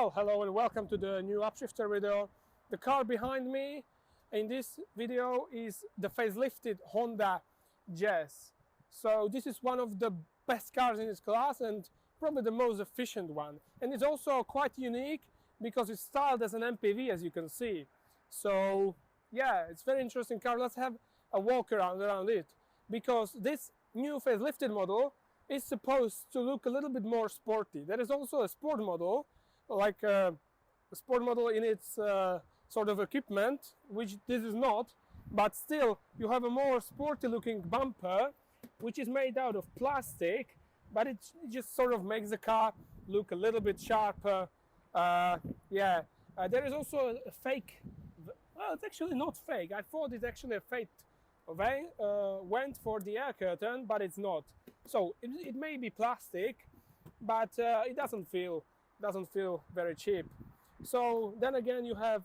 Well, hello and welcome to the new UpShifter video. The car behind me in this video is the facelifted Honda Jazz. So this is one of the best cars in its class and probably the most efficient one. And it's also quite unique because it's styled as an MPV, as you can see. So yeah, it's a very interesting car. Let's have a walk around it, because this new facelifted model is supposed to look a little bit more sporty. There is also a sport model, like a sport model in its sort of equipment, which this is not, but still you have a more sporty looking bumper which is made out of plastic, but it just sort of makes the car look a little bit sharper. There is also a fake, well, it's actually not fake. I thought it's actually a fake vent for the air curtain, but it's not. So it may be plastic, but it doesn't feel very cheap. So then again, you have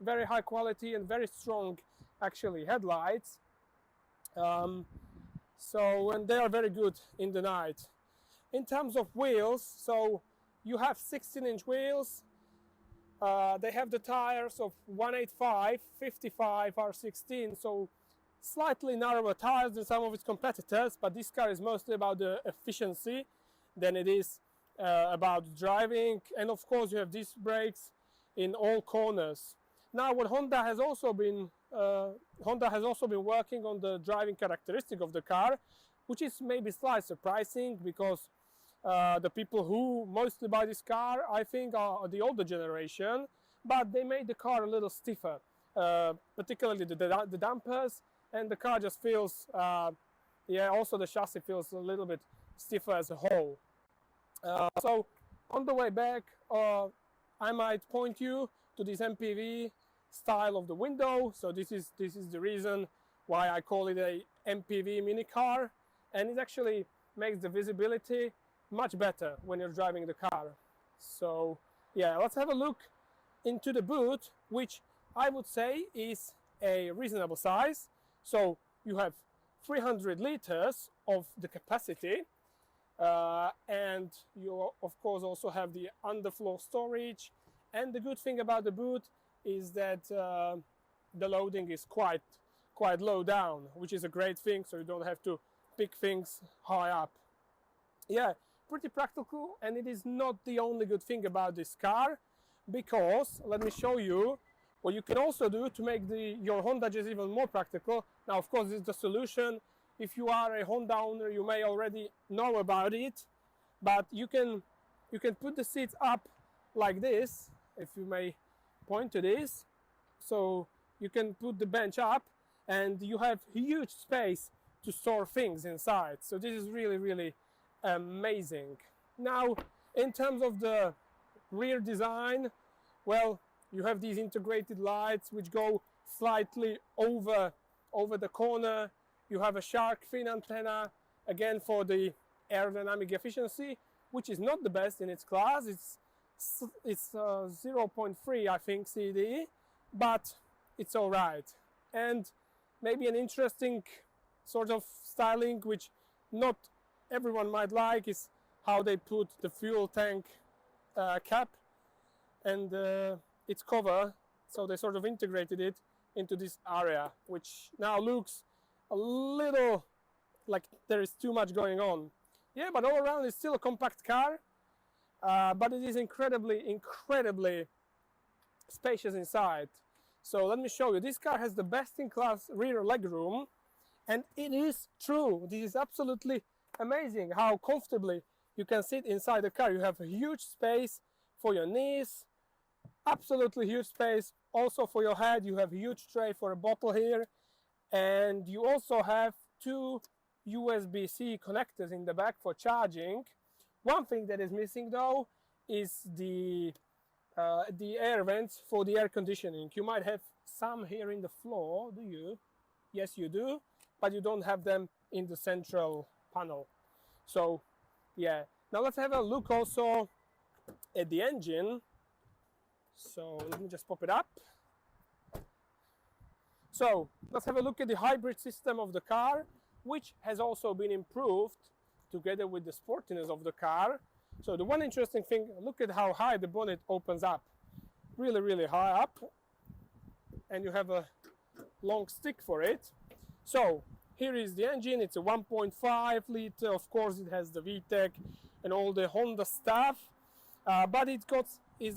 very high quality and very strong actually headlights. And they are very good in the night. In terms of wheels, so you have 16-inch wheels. They have the tires of 185, 55 R16, so slightly narrower tires than some of its competitors, but this car is mostly about the efficiency than it is about driving. And of course you have disc brakes in all corners. Now what Honda has also been working on the driving characteristic of the car, which is maybe slightly surprising, because the people who mostly buy this car, I think, are the older generation, but they made the car a little stiffer, particularly the dampers, and the car just feels, also the chassis feels a little bit stiffer as a whole. So on the way back, I might point you to this MPV style of the window. So this is the reason why I call it a MPV mini car, and it actually makes the visibility much better when you're driving the car. So yeah, let's have a look into the boot, which I would say is a reasonable size. So you have 300 liters of the capacity, and you of course also have the underfloor storage. And the good thing about the boot is that the loading is quite low down, which is a great thing, so you don't have to pick things high up. Yeah, pretty practical, and it is not the only good thing about this car, because let me show you what you can also do to make your Honda Jazz even more practical. Now, of course, this is the solution. If you are a Honda owner, you may already know about it, but you can put the seats up like this, if you may point to this. So you can put the bench up, and you have huge space to store things inside. So this is really amazing. Now, in terms of the rear design, well, you have these integrated lights which go slightly over the corner. You have a shark fin antenna, again for the aerodynamic efficiency, which is not the best in its class. It's 0.3, I think, CD, but it's all right. And maybe an interesting sort of styling, which not everyone might like, is how they put the fuel tank cap and its cover. So they sort of integrated it into this area, which now looks a little like there is too much going on. Yeah, but all around it's still a compact car, but it is incredibly spacious inside. So let me show you. This car has the best-in-class rear legroom, and it is true. This is absolutely amazing how comfortably you can sit inside the car. You have a huge space for your knees, absolutely huge space also for your head. You have a huge tray for a bottle here, and you also have two USB-C connectors in the back for charging. One thing that is missing though is the air vents for the air conditioning. You might have some here in the floor, do you? Yes, you do, but you don't have them in the central panel. So yeah, now let's have a look also at the engine. So let me just pop it up. So let's have a look at the hybrid system of the car, which has also been improved together with the sportiness of the car. So the one interesting thing, look at how high the bonnet opens up, really high up, and you have a long stick for it. So here is the engine. It's a 1.5 liter. Of course it has the VTEC and all the Honda stuff, but it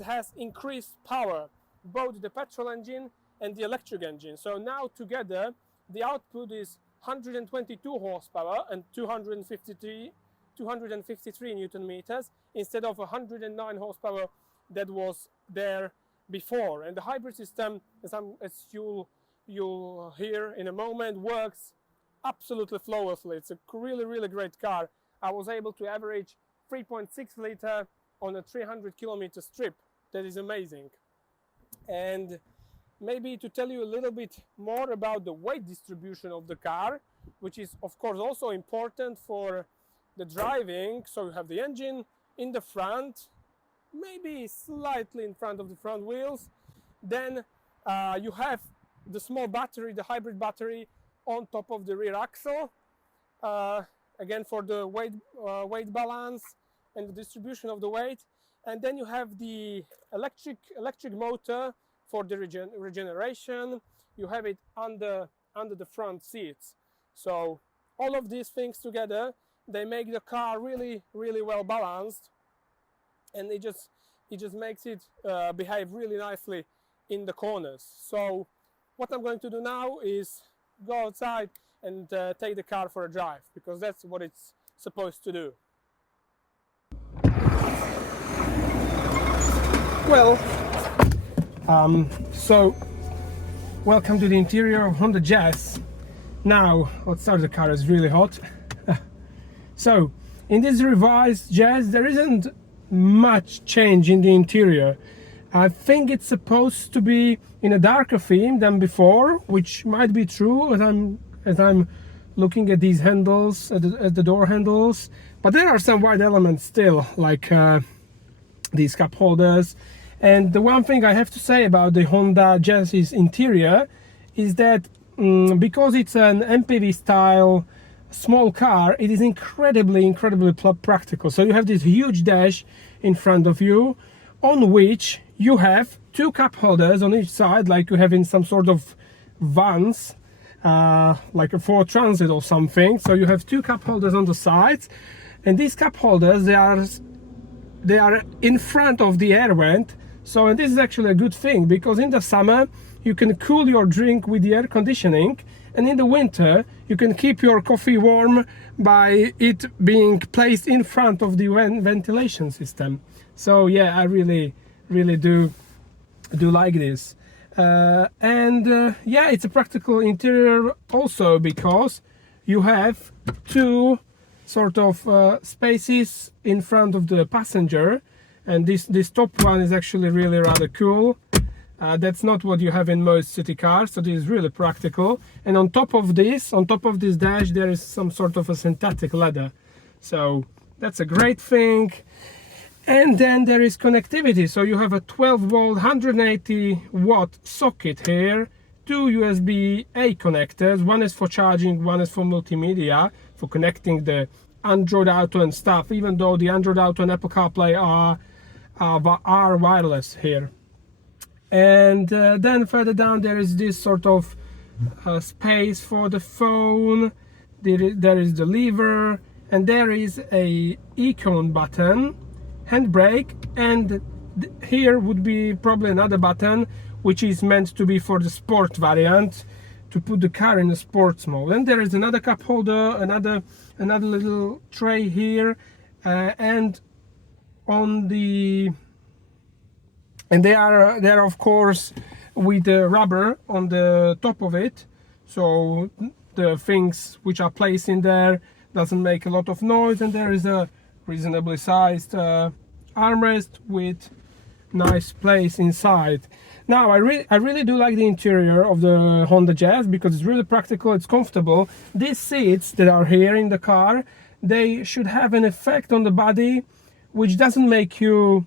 has increased power, both the petrol engine and the electric engine. So now together the output is 122 horsepower and 253 Newton meters instead of 109 horsepower that was there before. And the hybrid system, as you'll hear in a moment, works absolutely flawlessly. It's a really great car. I was able to average 3.6 liter on a 300 kilometer trip. That is amazing. And maybe to tell you a little bit more about the weight distribution of the car, which is of course also important for the driving. So you have the engine in the front, maybe slightly in front of the front wheels. Then you have the small battery, the hybrid battery, on top of the rear axle, again for the weight balance and the distribution of the weight. And then you have the electric motor for the regeneration. You have it under the front seats. So all of these things together, they make the car really well balanced, and it just makes it behave really nicely in the corners. So what I'm going to do now is go outside and take the car for a drive, because that's what it's supposed to do. Well, so welcome to the interior of Honda Jazz. Now let's start. The car is really hot. So in this revised Jazz there isn't much change in the interior. I think it's supposed to be in a darker theme than before, which might be true as I'm looking at these handles, at the door handles. But there are some white elements still, like these cup holders. And the one thing I have to say about the Honda Jazz's interior is that because it's an MPV style small car, it is incredibly practical. So you have this huge dash in front of you, on which you have two cup holders on each side, like you have in some sort of vans, like a Ford Transit or something. So you have two cup holders on the sides, and these cup holders, they are in front of the air vent. So, and this is actually a good thing, because in the summer you can cool your drink with the air conditioning, and in the winter you can keep your coffee warm by it being placed in front of the ventilation system. So yeah, I really do like this. Yeah, it's a practical interior also, because you have two sort of spaces in front of the passenger, and this top one is actually really rather cool. That's not what you have in most city cars, so this is really practical. And on top of this dash, there is some sort of a synthetic leather, so that's a great thing. And then there is connectivity. So you have a 12-volt 180 watt socket here, two USB-A connectors. One is for charging, one is for multimedia, for connecting the Android Auto and stuff, even though the Android Auto and Apple CarPlay are wireless here. And then further down there is this sort of space for the phone. There is the lever, and there is a icon button, handbrake, and here would be probably another button which is meant to be for the sport variant, to put the car in the sports mode. And there is another cup holder, another little tray here, and they are of course with the rubber on the top of it, so the things which are placed in there doesn't make a lot of noise. And there is a reasonably sized armrest with nice place inside. Now I really do like the interior of the Honda Jazz, because it's really practical, it's comfortable. These seats that are here in the car, they should have an effect on the body which doesn't make you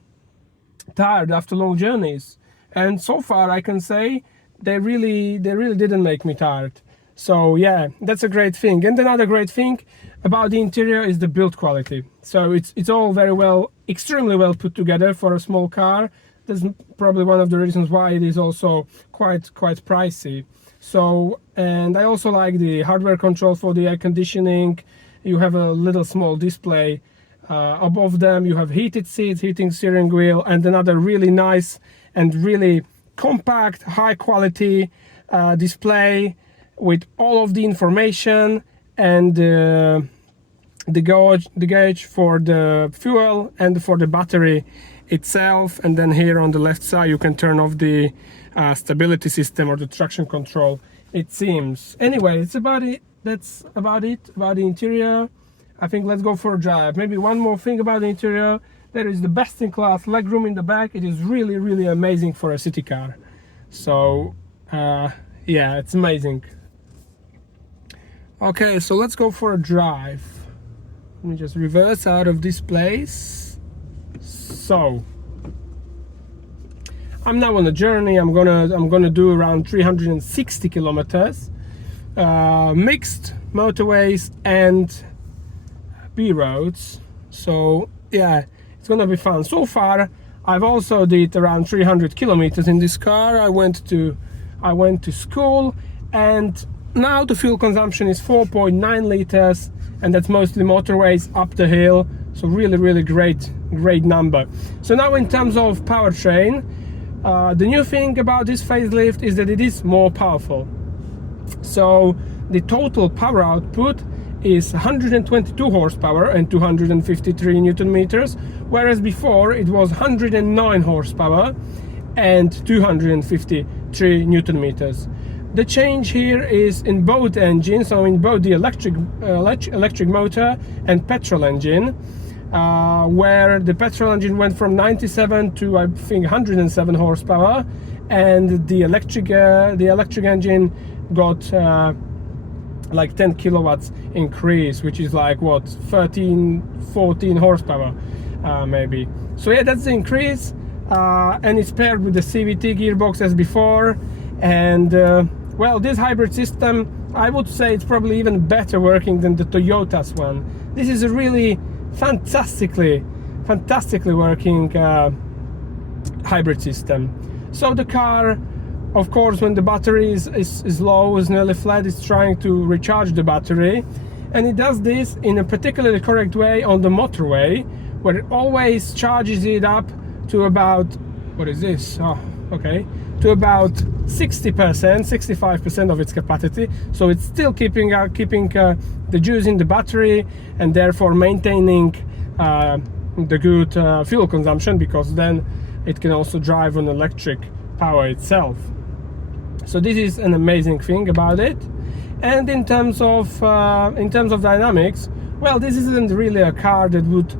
tired after long journeys, and so far I can say they really didn't make me tired. So yeah, that's a great thing. And another great thing, about the interior is the build quality. So it's all very well, extremely well put together for a small car. That's probably one of the reasons why it is also quite pricey. So, and I also like the hardware control for the air conditioning. You have a little small display above them. You have heated seats, heating steering wheel, and another really nice and really compact, high quality display with all of the information and the gauge for the fuel and for the battery itself. And then here on the left side you can turn off the stability system or the traction control, it seems. Anyway, it's about it. That's about it about the interior. I think let's go for a drive. Maybe one more thing about the interior: there is the best in class legroom in the back. It is really amazing for a city car. So yeah, it's amazing. Okay, so let's go for a drive. Let me just reverse out of this place. So I'm now on a journey. I'm gonna do around 360 kilometers, mixed motorways and B roads. So yeah, it's gonna be fun. So far I've also did around 300 kilometers in this car. I went to school, and now the fuel consumption is 4.9 liters, and that's mostly motorways up the hill. So really great number. So now in terms of powertrain, the new thing about this facelift is that it is more powerful. So the total power output is 122 horsepower and 253 newton meters, whereas before it was 109 horsepower and 253 newton meters. The change here is in both engines, so in both the electric motor and petrol engine, where the petrol engine went from 97 to I think 107 horsepower, and the electric engine got like 10 kilowatts increase, which is like what, 13-14 horsepower maybe. So yeah, that's the increase, and it's paired with the CVT gearbox as before. And well, this hybrid system, I would say it's probably even better working than the Toyota's one. This is a really fantastically working hybrid system. So the car, of course, when the battery is low, is nearly flat, it's trying to recharge the battery, and it does this in a particularly correct way on the motorway, where it always charges it up to about, what is this? Oh, okay, to about 60%, 65% of its capacity. So it's still keeping the juice in the battery, and therefore maintaining the good fuel consumption, because then it can also drive on electric power itself. So this is an amazing thing about it. And in terms of dynamics, well, this isn't really a car that would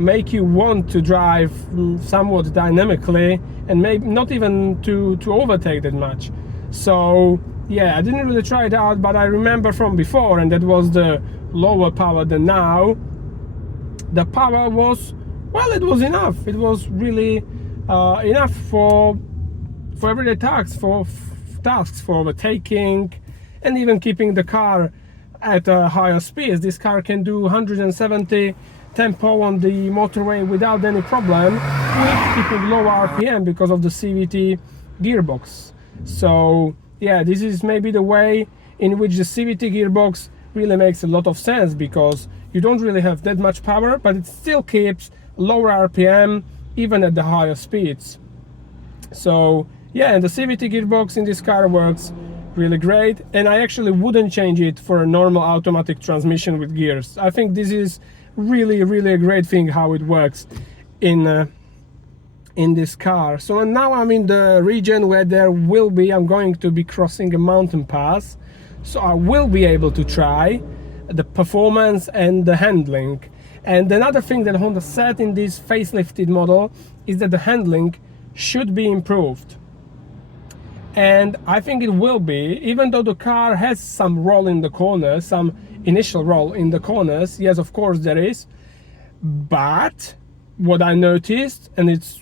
make you want to drive somewhat dynamically, and maybe not even to overtake that much. So yeah, I didn't really try it out, but I remember from before, and that was the lower power than now. The power was, well, it was enough. It was really enough for everyday tasks, for overtaking, and even keeping the car at higher speeds. This car can do 170 tempo on the motorway without any problem, with keeping low RPM because of the CVT gearbox. So yeah, this is maybe the way in which the CVT gearbox really makes a lot of sense, because you don't really have that much power, but it still keeps lower RPM even at the higher speeds. So yeah, and the CVT gearbox in this car works really great, and I actually wouldn't change it for a normal automatic transmission with gears. I think this is really a great thing how it works in this car. So now I'm in the region where I'm going to be crossing a mountain pass, so I will be able to try the performance and the handling. And another thing that Honda said in this facelifted model is that the handling should be improved, and I think it will be, even though the car has some roll in the corners, some initial roll in the corners. Yes, of course there is, but what I noticed, and it's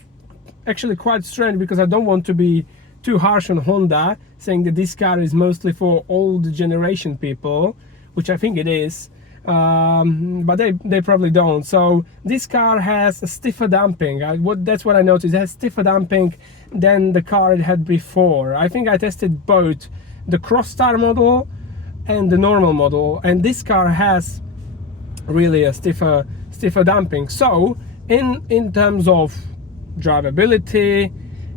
actually quite strange because I don't want to be too harsh on Honda, saying that this car is mostly for old generation people, which I think it is, but they probably don't. So this car has a stiffer damping. That's what I noticed. It has stiffer damping than the car it had before. I think I tested both the Crossstar model and the normal model, and this car has really a stiffer damping. So in terms of drivability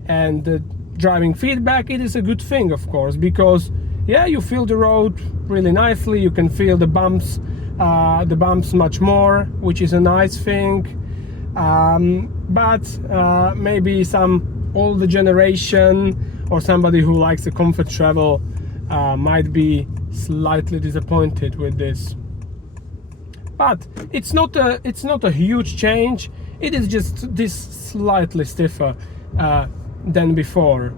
and driving feedback, it is a good thing, of course, because yeah, you feel the road really nicely. You can feel the bumps much more, which is a nice thing. But maybe some older generation or somebody who likes a comfort travel might be slightly disappointed with this. But it's not a huge change. It is just this slightly stiffer than before.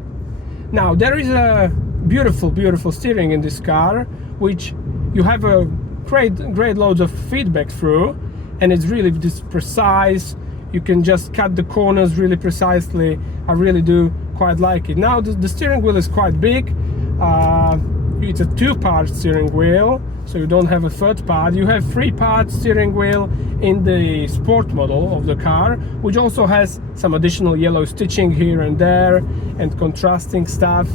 Now there is a beautiful steering in this car, which you have a great loads of feedback through, and it's really this precise. You can just cut the corners really precisely. I really do quite like it. Now the steering wheel is quite big. It's a 2-part steering wheel, so you don't have a third part. You have 3-part steering wheel in the sport model of the car, which also has some additional yellow stitching here and there and contrasting stuff,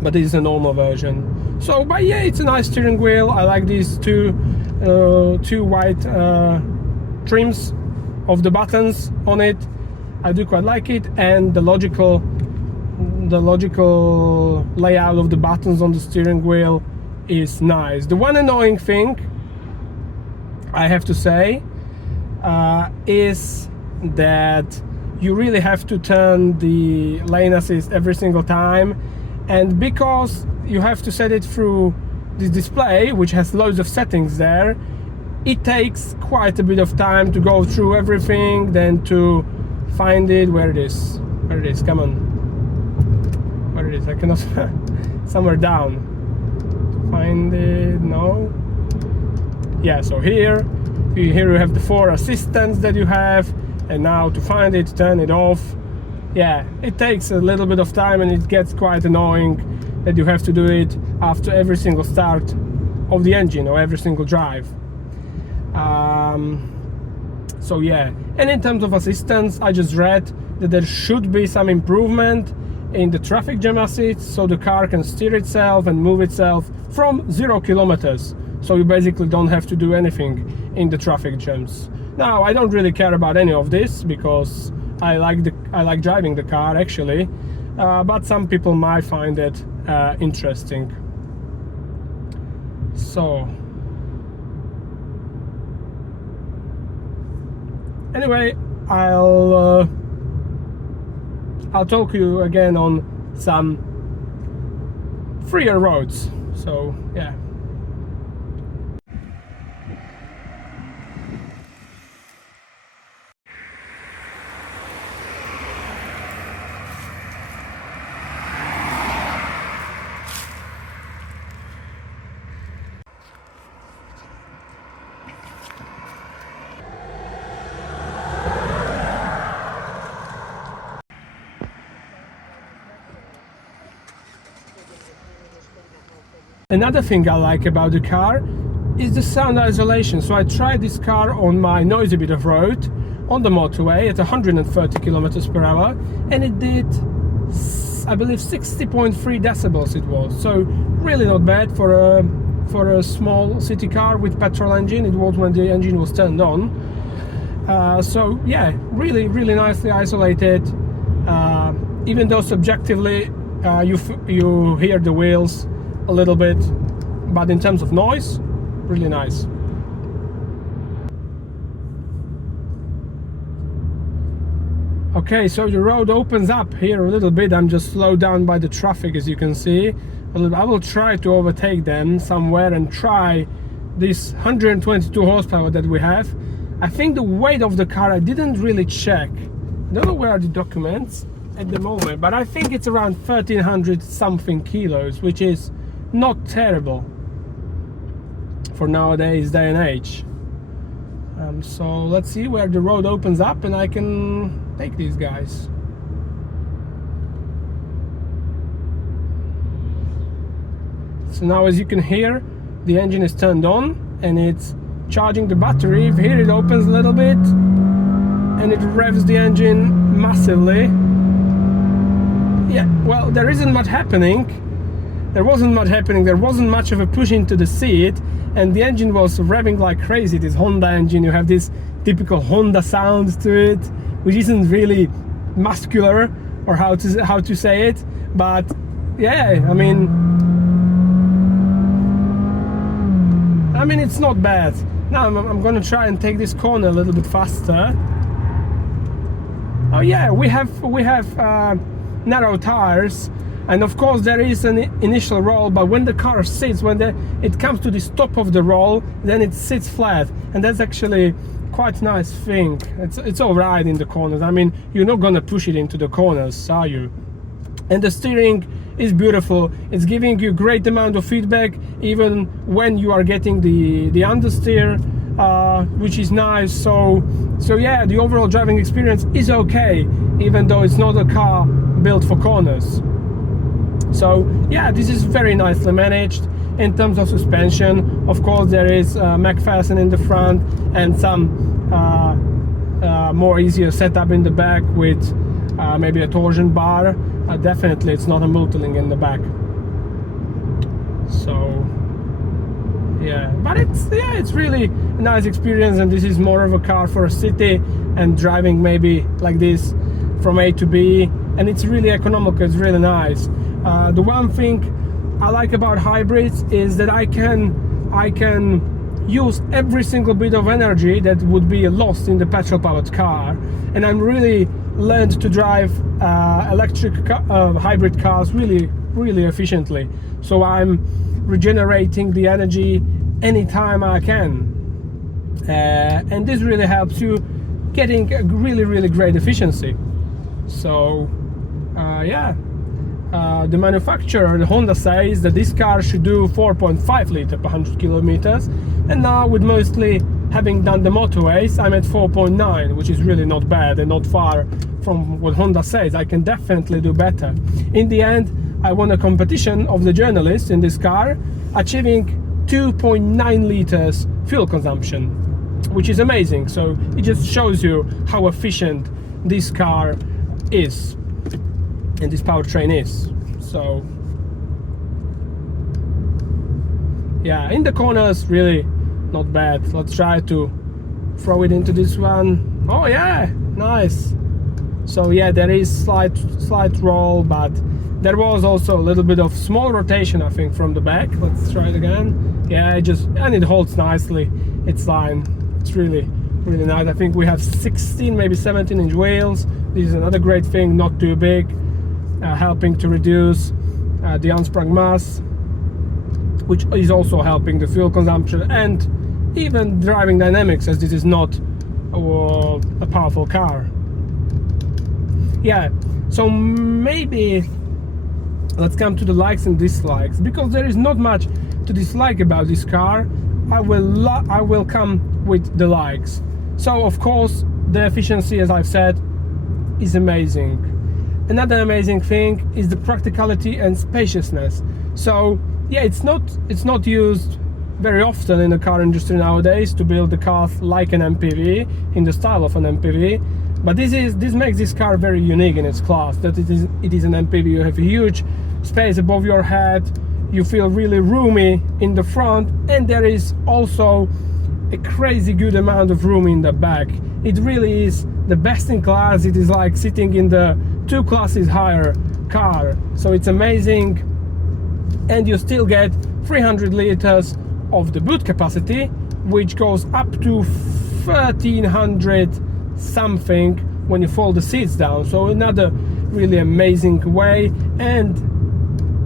but this is a normal version. So, but yeah, it's a nice steering wheel. I like these two white trims of the buttons on it. I do quite like it, and the logical layout of the buttons on the steering wheel is nice. The one annoying thing I have to say is that you really have to turn the lane assist every single time, and because you have to set it through this display, which has loads of settings there, it takes quite a bit of time to go through everything, then to find it. Where it is, come on, where it is, I cannot somewhere down, find it. No, yeah, so here you have the 4 assistants that you have, and now to find it, turn it off, yeah, it takes a little bit of time, and it gets quite annoying that you have to do it after every single start of the engine or every single drive. So yeah, and in terms of assistance, I just read that there should be some improvement in the traffic jam assist, so the car can steer itself and move itself from 0 kilometers, so you basically don't have to do anything in the traffic jams. Now I don't really care about any of this because I like driving the car actually, but some people might find it interesting. So anyway, I'll talk to you again on some freer roads. So yeah. Another thing I like about the car is the sound isolation. So I tried this car on my noisy bit of road on the motorway at 130 kilometers per hour, and it did, I believe, 60.3 decibels it was. So really not bad for a small city car with petrol engine. It was when the engine was turned on. So yeah, really nicely isolated. Even though subjectively you hear the wheels a little bit, but in terms of noise, really nice. Okay, so the road opens up here a little bit. I'm just slowed down by the traffic, as you can see. I will try to overtake them somewhere and try this 122 horsepower that we have. I think the weight of the car I didn't really check. I don't know where are the documents at the moment, but I think it's around 1300 something kilos, which is not terrible for nowadays day and age. So let's see where the road opens up and I can take these guys. So now, as you can hear, the engine is turned on and it's charging the battery. Here it opens a little bit and it revs the engine massively. Yeah, well, there isn't much happening. There wasn't much happening. There wasn't much of a push into the seat, and the engine was revving like crazy. This Honda engine, you have this typical Honda sound to it, which isn't really muscular, or how to say it, but yeah, I mean it's not bad. Now I'm gonna try and take this corner a little bit faster. Oh yeah, we have narrow tires, and of course there is an initial roll, but when the car sits, when it comes to the top of the roll, then it sits flat, and that's actually quite a nice thing. It's all right in the corners. I mean, you're not gonna push it into the corners, are you? And the steering is beautiful. It's giving you great amount of feedback even when you are getting the understeer, which is nice. So yeah, the overall driving experience is okay, even though it's not a car built for corners. So yeah, this is very nicely managed. In terms of suspension, of course, there is McPherson in the front and some more easier setup in the back with maybe a torsion bar. Definitely it's not a multilink in the back. So yeah, but it's really a nice experience, and this is more of a car for a city and driving maybe like this from A to B, and it's really economical. It's really nice. The one thing I like about hybrids is that I can use every single bit of energy that would be lost in the petrol powered car, and I'm really learned to drive electric hybrid cars really efficiently. So I'm regenerating the energy anytime I can, and this really helps you getting a really great efficiency. So yeah, the manufacturer, the Honda, says that this car should do 4.5 liter per 100 kilometers, and now with mostly having done the motorways, I'm at 4.9, which is really not bad and not far from what Honda says. I can definitely do better. In the end, I won a competition of the journalists in this car, achieving 2.9 liters fuel consumption, which is amazing. So it just shows you how efficient this car is and this powertrain is. So yeah, in the corners, really not bad. Let's try to throw it into this one. Oh yeah, nice. So yeah, there is slight roll, but there was also a little bit of small rotation, I think, from the back. Let's try it again. Yeah, and it holds nicely. It's fine. It's really nice. I think we have 16, maybe 17-inch wheels. This is another great thing, not too big, helping to reduce the unsprung mass, which is also helping the fuel consumption and even driving dynamics, as this is not a powerful car. Yeah, so maybe let's come to the likes and dislikes, because there is not much to dislike about this car. I will come with the likes. So of course the efficiency, as I've said, is amazing. Another amazing thing is the practicality and spaciousness. So yeah, it's not used very often in the car industry nowadays to build the car like an MPV, in the style of an MPV, but this makes this car very unique in its class, that it is an MPV. You have a huge space above your head, you feel really roomy in the front, and there is also a crazy good amount of room in the back. It really is the best in class. It is like sitting in the 2 classes higher car, so it's amazing. And you still get 300 liters of the boot capacity, which goes up to 1300 something when you fold the seats down. So another really amazing way. And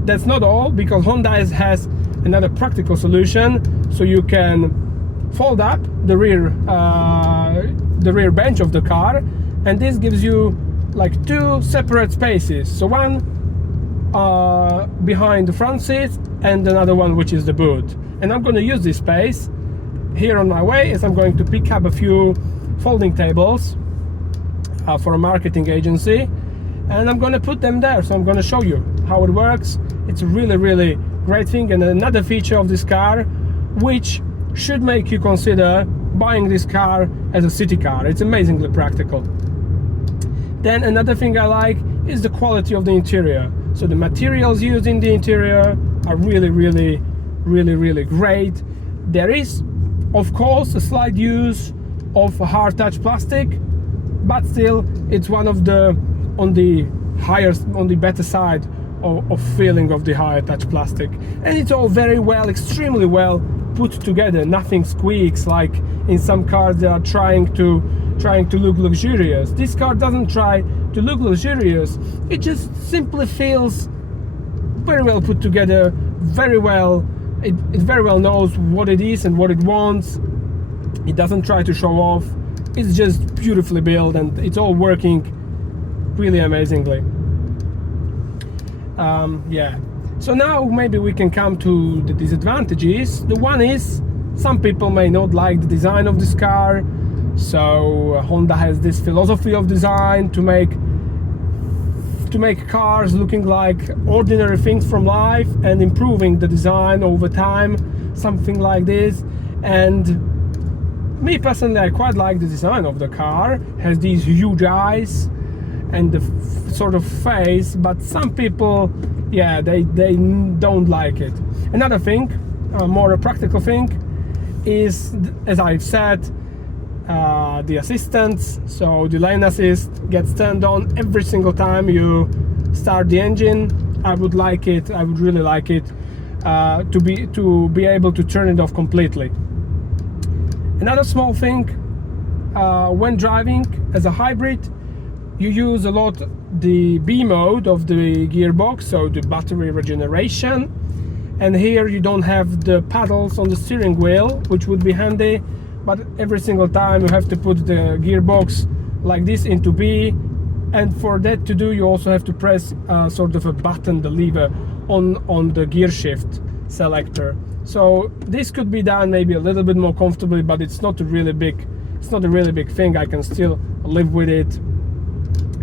that's not all, because Honda has another practical solution. So you can fold up the rear bench of the car, and this gives you like 2 separate spaces. So one behind the front seat and another one which is the boot. And I'm going to use this space here on my way, as I'm going to pick up a few folding tables for a marketing agency, and I'm going to put them there. So I'm going to show you how it works. It's a really great thing. And another feature of this car, which should make you consider buying this car as a city car. It's amazingly practical. Then another thing I like is the quality of the interior. So the materials used in the interior are really great. There is, of course, a slight use of a hard touch plastic, but still it's one of the on the better side of feeling of the higher touch plastic. And it's all very well, extremely well put together. Nothing squeaks like in some cars that are trying to look luxurious. This car doesn't try to look luxurious. It just simply feels very well put together, very well. It very well knows what it is and what it wants. It doesn't try to show off. It's just beautifully built, and it's all working really amazingly. Yeah. So now maybe we can come to the disadvantages. The one is, some people may not like the design of this car. So Honda has this philosophy of design to make cars looking like ordinary things from life and improving the design over time, something like this. And me personally, I quite like the design of the car. It has these huge eyes and the sort of face, but some people, yeah, they don't like it. Another thing, more a practical thing, is, as I've said, the assistance. So the lane assist gets turned on every single time you start the engine. I would really like it to be able to turn it off completely. Another small thing, when driving as a hybrid, you use a lot the B mode of the gearbox, so the battery regeneration, and here you don't have the paddles on the steering wheel, which would be handy, but every single time you have to put the gearbox like this into B, and for that to do you also have to press sort of a button, the lever on the gear shift selector. So this could be done maybe a little bit more comfortably, but it's not a really big thing. I can still live with it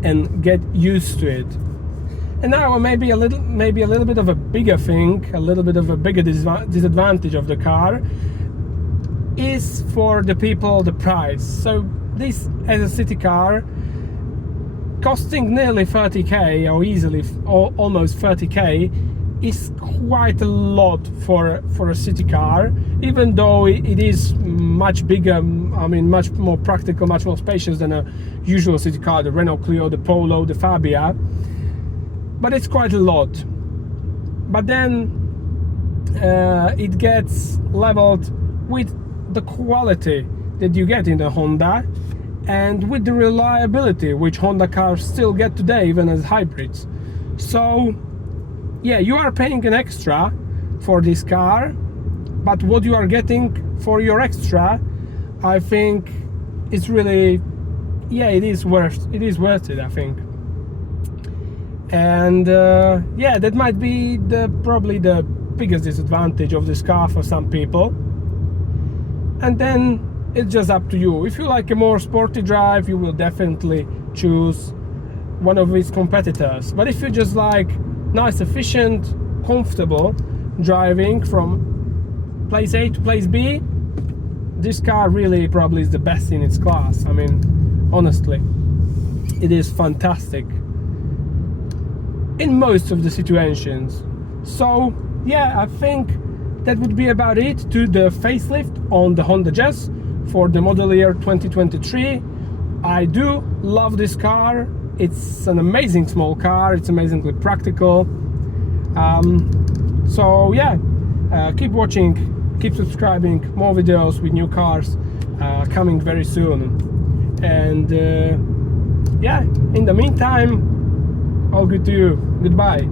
and get used to it. And now maybe a little bit of a bigger thing, a little bit of a bigger disadvantage of the car is for the people, the price. So this, as a city car, costing nearly 30k, or easily almost 30k, is quite a lot for a city car, even though it is much bigger, I mean much more practical, much more spacious than a usual city car, the Renault Clio, the Polo, the Fabia, but it's quite a lot. But then it gets leveled with the quality that you get in the Honda and with the reliability which Honda cars still get today, even as hybrids. So yeah, you are paying an extra for this car, but what you are getting for your extra, I think, is really, yeah, it is worth it, I think. And yeah, that might be probably the biggest disadvantage of this car for some people. And then it's just up to you. If you like a more sporty drive, you will definitely choose one of its competitors. But if you just like nice, efficient, comfortable driving from place A to place B, this car really probably is the best in its class. I mean, honestly, it is fantastic in most of the situations. So yeah, I think that would be about it to the facelift on the Honda Jazz for the model year 2023. I do love this car. It's an amazing small car. It's amazingly practical. So yeah, keep watching, keep subscribing. More videos with new cars coming very soon. And yeah, in the meantime, all good to you. Goodbye.